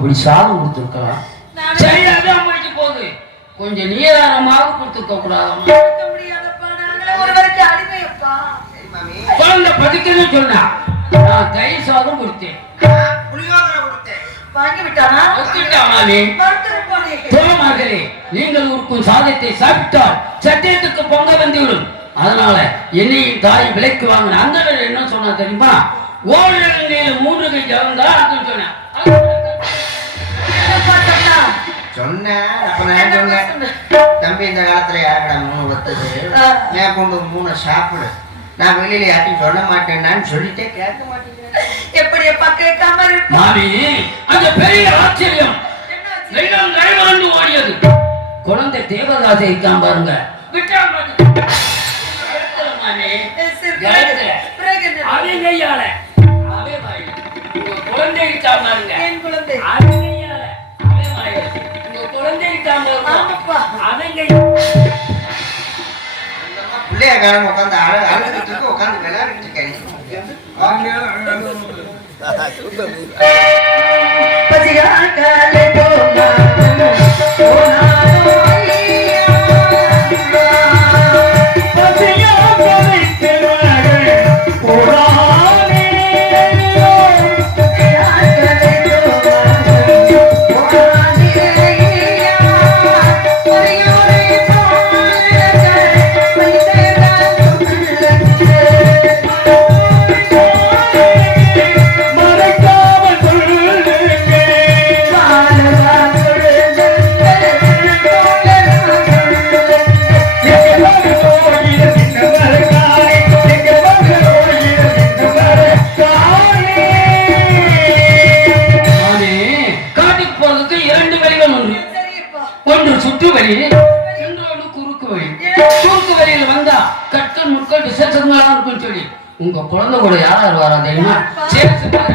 இப்படி சாதம் கொடுத்துருக்கலாம் சரி அதான் முடிச்சு போகுது. கொஞ்சம் நீராரமாக கொடுத்துருக்க கூடாது குழந்தை பதுக்குன்னு சொன்னா நான் தயிர் சாதம் கொடுத்தேன். நீங்கள் உருக்கும் சாதத்தை சாப்பிட்டால் சத்தியத்துக்கு பொங்க வந்துவிடும். அதனால என்னையும் தாய் விலைக்கு வாங்கின அந்த என்ன சொன்னா தெரியுமா? ஓரிடங்கையில மூன்று கை ஜலம் தான் சொன்னேன்? சொன்னேன். அப்ப நான் சொன்னேன்? தம்பி இந்த காலத்துல யாருடா மூணு ஒத்துது. நான் கொண்டு மூணு சாப்பிடு. நான் வெளியில யார்ட்டையும் சொல்ல மாட்டேன்னான்னு சொல்லிட்டே கேட்க மாட்டேங்கிறேன் எப்படியப்பா கேட்காம இருப்பா? மாமி அந்த பெரிய ஆச்சரியம்? வெள்ளம் கைவாண்டு ஓடியது. குழந்தை தேவதாசை இருக்கான் பாருங்க. விட்டா மாமி. அவன் கையால அவன் குழந்தை இருக்கான் பாருங்க. என் குழந்தை. பிள்ளைய காலம் உட்காந்து அழ அழுதுகிட்டு இருக்கு உட்காந்து விளையாடிட்டு போனாலும் போனாலும் கூட யார் யார் வரா தெரியுமா சேர்த்து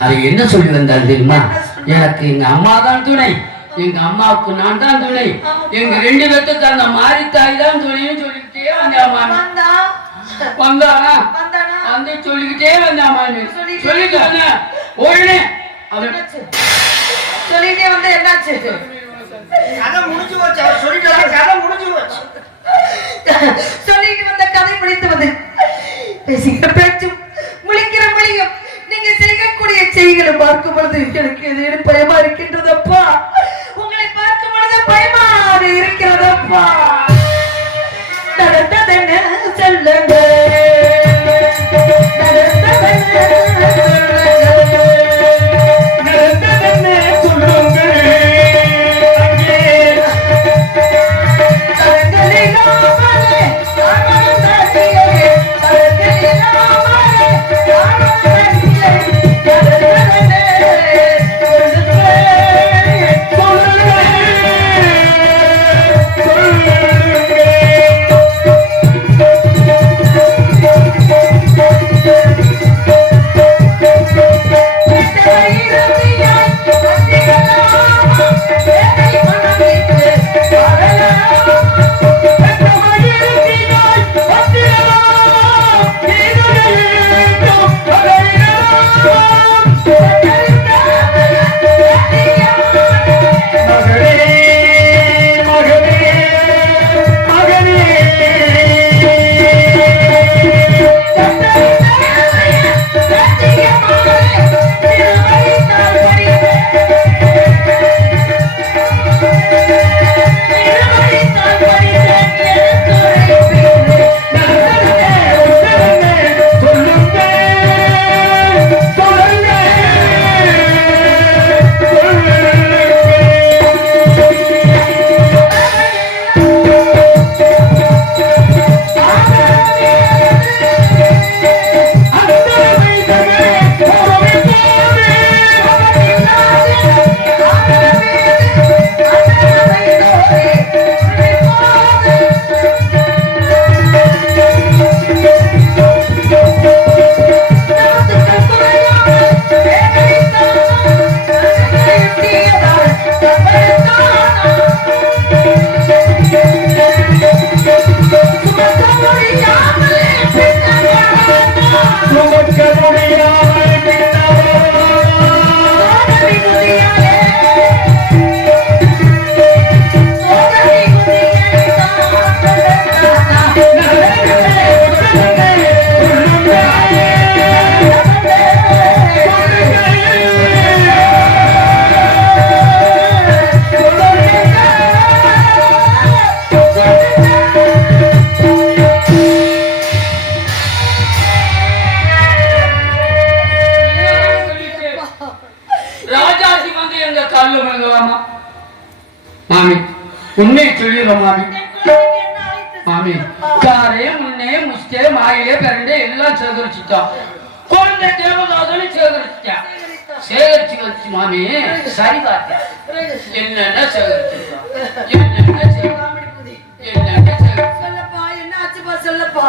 அது என்ன சொல்லி வந்தாரு தெரியுமா எனக்கு எங்க அம்மா தான் துணை. எங்க அம்மாவுக்கு நான் தான் துணை. எங்க ரெண்டு பேத்துக்கு அந்த மாரி தாய் தான் துணைன்னு சொல்லிக்கிட்டே வந்தா மாமி வந்தா? வந்தானா? வந்தானா? வந்து சொல்லிக்கிட்டே வந்தா மாமி சொல்லிட்டே உடனே அவன் என்னாச்சு? சொல்லிட்டே வந்து என்னாச்சு? கதை முடிஞ்சு போச்சு. அவர் சொல்லிட்டு கதை முடிஞ்சு போச்சு. சொல்லிட்டு வந்த கதை முடித்து வந்து பேசுகிற பேச்சும் முழிக்கிற மொழியும். நீங்க செய்யக்கூடிய செய்திகளை பார்க்கும் பொழுது எனக்கு எது பயமா இருக்கின்றதப்பா? உங்களை பார்க்கும் பொழுது பயமாக இருக்கிறதப்பா? நடந்ததென்ன? சொல்லுங்க Maria.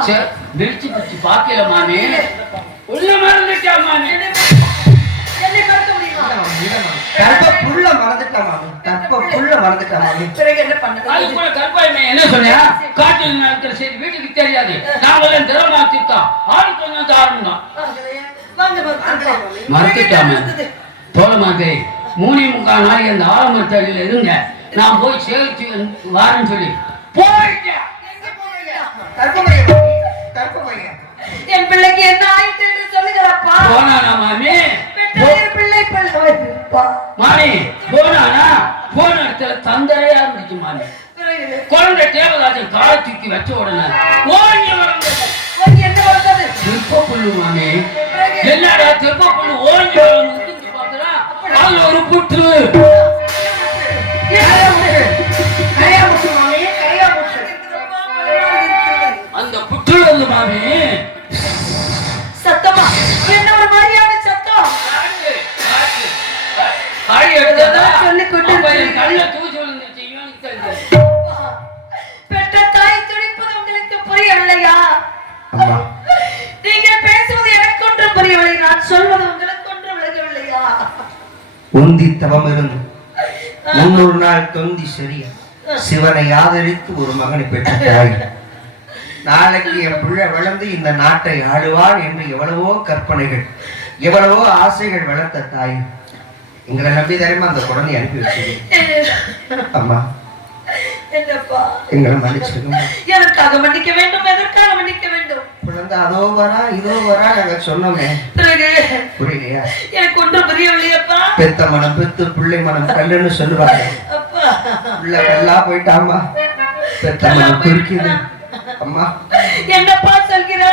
சே- பிடிச்சு பார்க்கல மாமி. உள்ள மறந்துட்டா மாமி. கற்ப புள்ள அது கூட என்ன காட்டில் நடக்கிற செய்தி வீட்டுக்கு தெரியாது. நாங்களும் திறமா திட்டோம் ஆள் கொஞ்சம் தாரணம் மறந்துட்டாம தோழமாக்கு மூணு முக்கால் நாளைக்கு அந்த ஆலமரத்தடியில் இருங்க. நான் போய் சேகரிச்சு வந்து வாரேன்னு சொல்லி. போயிட்டேன். என் பிள்ளைக்கு என்ன ஆயிட்டு என்று சொல்லுகிறப்பா போனானா மாமி? பிள்ளை பிள்ளை. மாமி போனானா? போன இடத்துல தந்தரையா இருந்துச்சு மாமி. குழந்தை தேவதாசன் காலை தூக்கி வச்ச உடனே ஓங்கி வளர்ந்தது. என்ன வந்தது தெப்ப புல்லு மாமி. என்னடா தெப்ப புல்லு ஓங்கி வளர்ந்து பார்த்தா அதுல ஒரு புற்று. சிவனை ஆதரித்து ஒரு மகனை பெற்ற தாய் நாளைக்கு என் பிள்ளை வளர்ந்து இந்த நாட்டை ஆளுவான் என்று எவ்வளவோ கற்பனைகள் எவ்வளவோ ஆசைகள் வளர்த்த தாய். எங்களை நம்பி தரமா அந்த குழந்தை அனுப்பி வச்சது அம்மா என்னப்பா? எங்களை மன்னிச்சிருக்கோம் எதற்காக மன்னிக்க வேண்டும்? எதற்காக மன்னிக்க வேண்டும்? பிள்ளை வந்து அதோ வரா இதோ வரா நாங்க சொன்னோமே. பிறகு? புரியலையா? எனக்கு ஒன்றும் புரியவில்லையப்பா. பெத்த மனம் பெத்து பிள்ளை மனம் கல்லுன்னு சொல்லுவாங்க. கல்லா போயிட்டாமா பெத்த மனம் குறுக்கிது. அம்மா. என்னப்பா சொல்கிற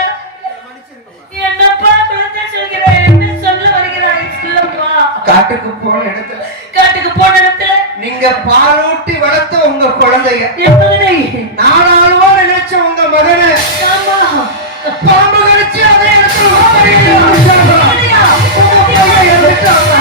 என்னப்பா குழந்தை சொல்கிற என்ன சொல்ல வருகிறாய்? சொல்லப்பா. காட்டுக்கு போன இடத்துல. காட்டுக்கு போன இடத்துல. நீங்க பாலூட்டி வளர்த்த உங்க குழந்தைய. மகனை நானாளுவோ நினைச்ச உங்க மகனை. ஆமா. பாம்பு கடிச்சு அதே இடத்துல ஓடுறீங்க. மகனையா? உங்க பையன் இறந்துட்டாங்க.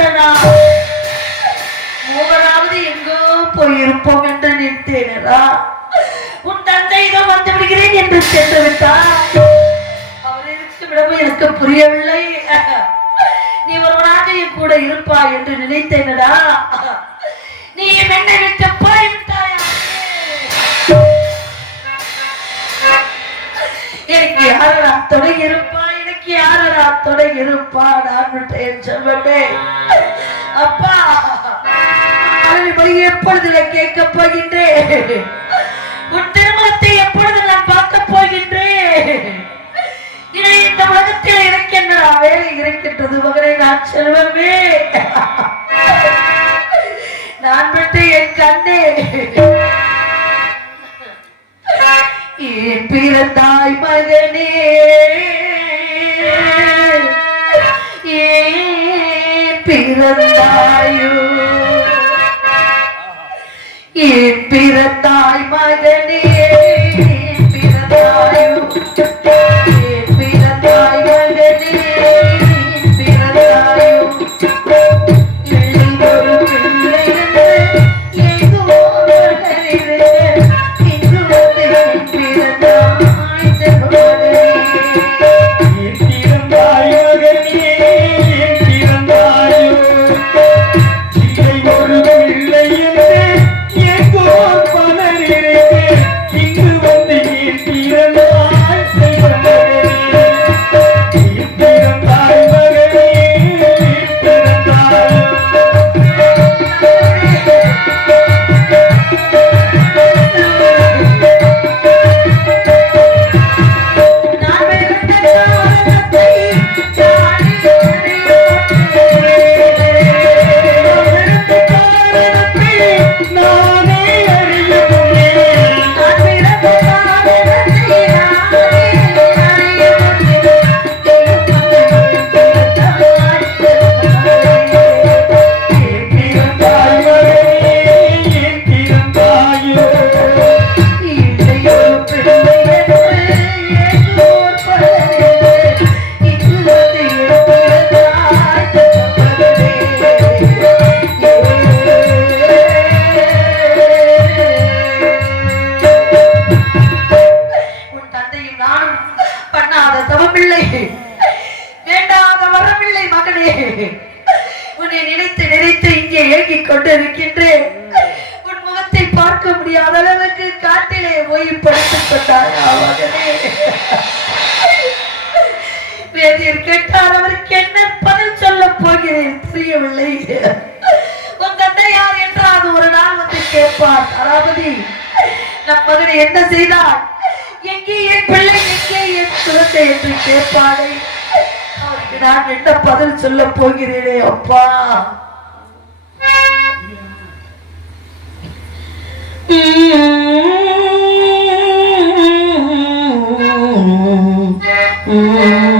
மக்களை மூவராவது எங்கோ போயிருப்போம் என்று நினைத்தேனடா. உன் தந்தை இதோ வந்து விடுகிறேன் என்று சென்று விட்டார் அவர் இருக்கும் இடமும் எனக்கு புரியவில்லை. நீ ஒருவனாக என் கூட இருப்பாய் என்று நினைத்தேனடா. நீ என்னை விட்டு போய்விட்டாயா? எனக்கு யாரடா துணை இருப்பா? யாரடா துணை இருப்பா நான் அப்பா மனைவி மொழி எப்பொழுது நான் கேட்கப் போகின்றேன்? உன் திருமணத்தை எப்பொழுது நான் பார்க்க போகின்றேன்? இதை இந்த உலகத்தில் இருக்கின்ற வேலை இருக்கின்றது மகனை நான் செல்வமே நான் விட்டு என் கண்ணே. ஏன் பிறந்தாய் மகனே? ஏன் பிறந்தாயோ ஏன் உன் தந்தை யார் என்று அது ஒரு நாள் வந்து கேட்பார் அதாவது நம் மகனை என்ன செய்தார்? எங்கே என் பிள்ளை எங்கே என் குழந்தை என்று கேட்பானே. நான் என்ன பதில் சொல்ல போகிறேனே அப்பா? Mm-hmm. mm-hmm.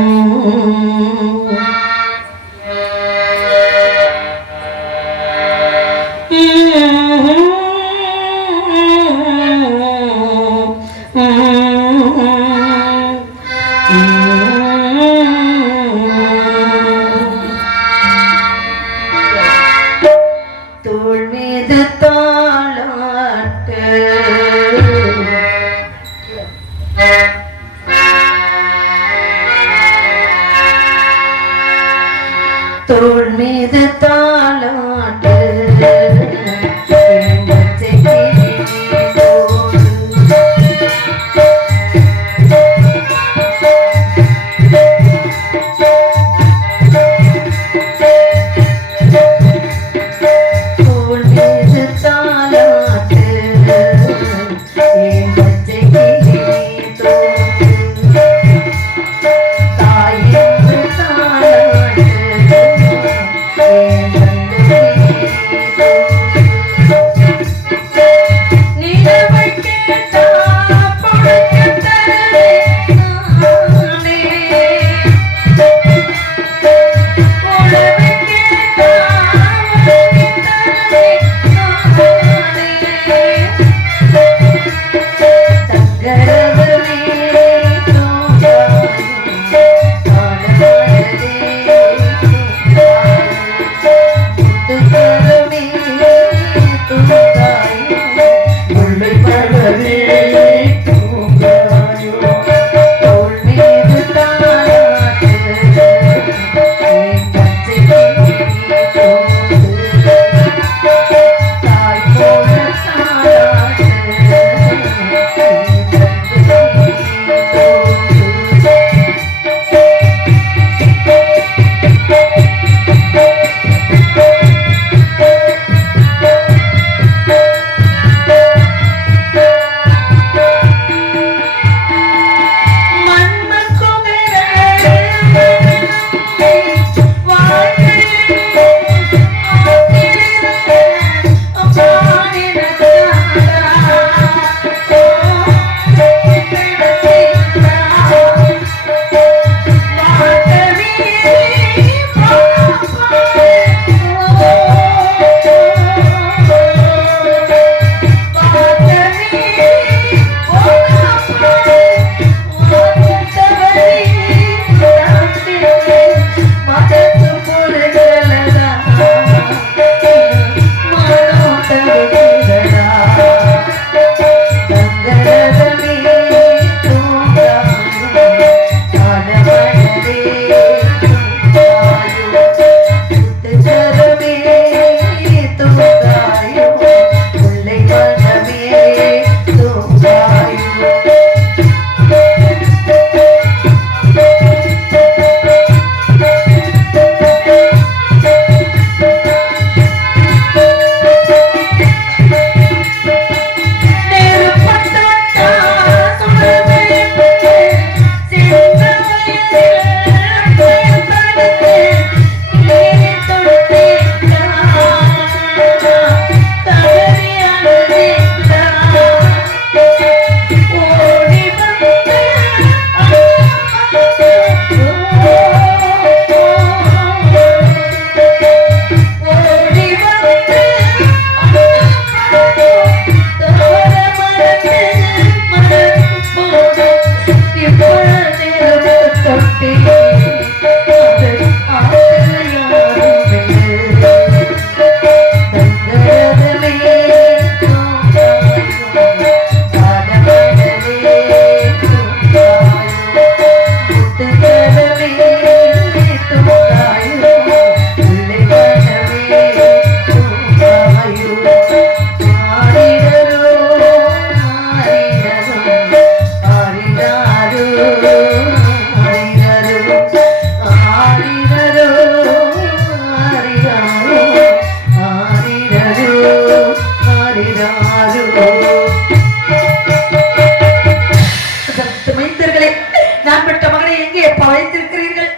நான் பெற்ற மகனை எங்கே எப்ப வைத்திருக்கிறீர்கள்?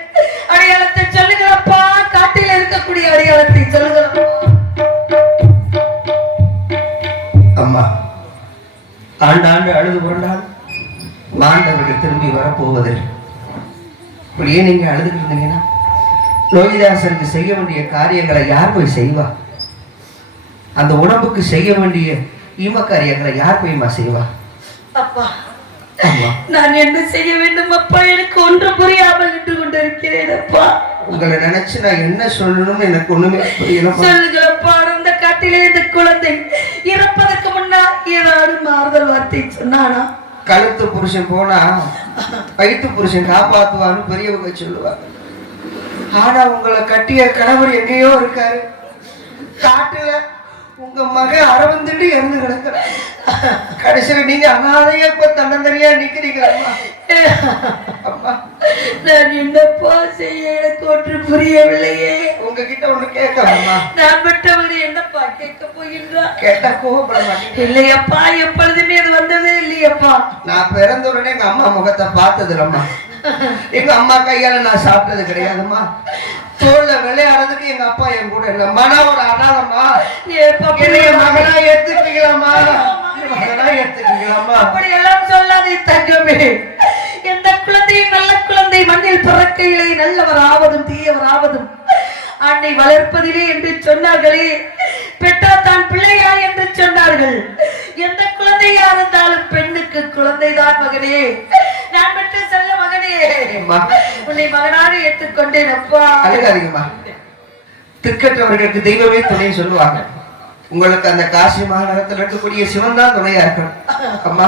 அடையாளத்தை சொல்லுங்களப்பா. காட்டில் இருக்கக்கூடிய அடையாளத்தை சொல்லுங்கள் அம்மா. ஆண்டாண்டு அழுது கொண்டால் மாண்டவர்கள் திரும்பி வரப்போவதில்லை இப்படியே நீங்க அழுதுட்டு இருந்தீங்கன்னா? லோகிதாசனுக்கு செய்ய வேண்டிய காரியங்களை யார் போய் செய்வா? அந்த உடம்புக்கு செய்ய வேண்டிய ஈம காரியங்களை யார் போய்மா செய்வா? அப்பா நான் என்ன செய்ய வேண்டும் அப்பா? எனக்கு ஒன்று புரியாமல் நின்று கொண்டிருக்கிறேன் அப்பா. உங்களை நினைச்சு நான் என்ன சொல்லணும்னு எனக்கு ஒண்ணுமே புரியலம்மா சொல்லுங்களப்பா அந்த காட்டிலே இந்த குழந்தை இறப்பதற்கு முன்னால் ஏதாவது மாறுதல் வார்த்தை சொன்னானா? கழுத்து புருஷன் போனா வயிற்று புருஷன் காப்பாத்துவான்னு பெரியவங்க சொல்லுவாங்க. ஆனா உங்களை கட்டிய கணவர் எங்கேயோ இருக்காரு. காட்டுல உங்க மகன் அரவந்துட்டு இறந்து கடைசியில நீங்க அனாதையா இப்ப தன்னந்தனியா நிக்கிறீங்களா? அம்மா. நான் என்னப்பா செய்ய எனக்கு ஒன்று புரியவில்லையே. உங்ககிட்ட ஒண்ணு கேட்கலாமா நான் பெற்றவனை என்னப்பா கேட்க போகின்றான் கேட்டா கோவப்பட இல்லையப்பா எப்பொழுதுமே அது வந்ததே இல்லையப்பா. நான் பிறந்த உடனே எங்க அம்மா முகத்தை பார்த்தது இல்லம்மா. எங்க அம்மா கையால நான் சாப்பிட்டது கிடையாதும்மா. தோல்ல விளையாடுறதுக்கு எங்க அப்பா என் கூட இல்லம்மா. நான் ஒரு அனாதம்மா. என்னைய மகனா ஏத்துக்கிறீங்களாம்மா அப்படி எல்லாம் சொல்லாதே தங்கமே. எந்த குழந்தையும் நல்ல குழந்தை மண்ணில் பிறக்கையிலே நல்லவர் ஆவதும் தீயவர் ஆவதும் அன்னை வளர்ப்பதிலே என்று சொன்னார்களே பெற்றார் தான் பிள்ளையா என்று சொன்னார்கள். எந்த குழந்தையா இருந்தாலும் பெண்ணுக்கு குழந்தைதான் மகனே. நான் பெற்ற செல்ல மகனே. உன்னை மகனாக ஏற்றுக்கொண்டேன் அப்பா. அழுகாதீங்கம்மா. திக்கற்றவர்களுக்கு தெய்வமே துணைன்னு சொல்லுவாங்க. உங்களுக்கு அந்த காசி மாநகரத்தில் இருக்கக்கூடிய சிவன் தான் துணையா இருக்கணும். அம்மா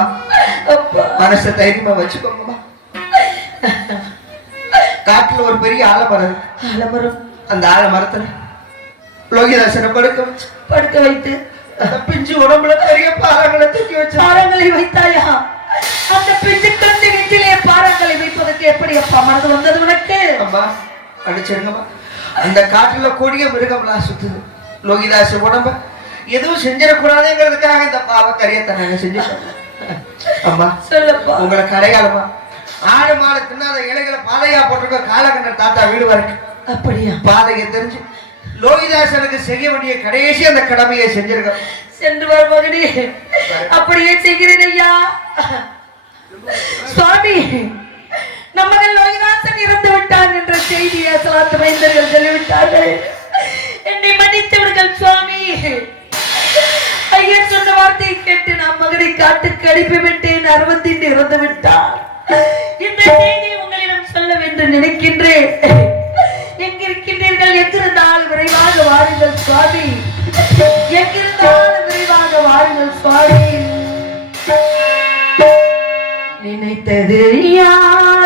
மனசை தைரியமா வச்சுக்கோங்கம்மா. காட்டுல ஒரு பெரிய ஆலமரம். அலமரம் அந்த ஆலமரத்துல லோகிதாசனை படுக்க வச்சு படுக்க வைத்து. பிஞ்சு உடம்புல பெரிய பாலங்களை தூக்கி வச்சு. பாரங்களை வைத்தாயா? அந்த பிஞ்சு கண்டு நெஞ்சிலே பாரங்களை வைப்பதற்கு எப்படி அப்பா மனது வந்தது உனக்கு? அம்மா அடிச்சிருங்கம்மா. அந்த காட்டுல கொடிய மிருகம்லாம் சுத்துது. லோகிதாச உடம்ப எதுவும் செஞ்சிடக்கூடாதுங்கிறதுக்காக இந்த பாவக்கரியை நாங்க செஞ்சுட்டோம். அம்மா சொல்லப்பா. உங்களுக்கு அடையாளமா ஆடு மாடு தின்னாத இலைகளை பாதையா போட்டிருக்க காலகண்ட தாத்தா வீடு வரைக்கும். அப்படியா? பாதையை தெரிஞ்சு லோகிதாசனுக்கு செய்ய வேண்டிய கடைசி அந்த கடமையை செஞ்சிருக்கோம் சென்று வர மகனே. அப்படியே செய்கிறேன் ஐயா. சுவாமி நம்ம மகன் லோகிதாசன் இறந்து விட்டான் என்ற செய்தியை சலாத்து மைந்தர்கள் சொல்லிவிட்டார்கள். என்னை மன்னித்து விடுங்கள் சுவாமி. வார்த்தையை கேட்டு நான் மகனை காட்டுக்கு அனுப்பி விட்டேன் அறுபத்தின் இறந்து விட்டான் இந்த செய்தி உங்களிடம் சொல்ல வேண்டும் நினைக்கின்றேன். எங்கிருக்கின்றீர்கள்? எங்கிருந்தாலும் விரைவாக வாருங்கள் சுவாமி. எங்கிருந்தாலும் விரைவாக வாருங்கள் சுவாமி. நினைத்தது யாரோ?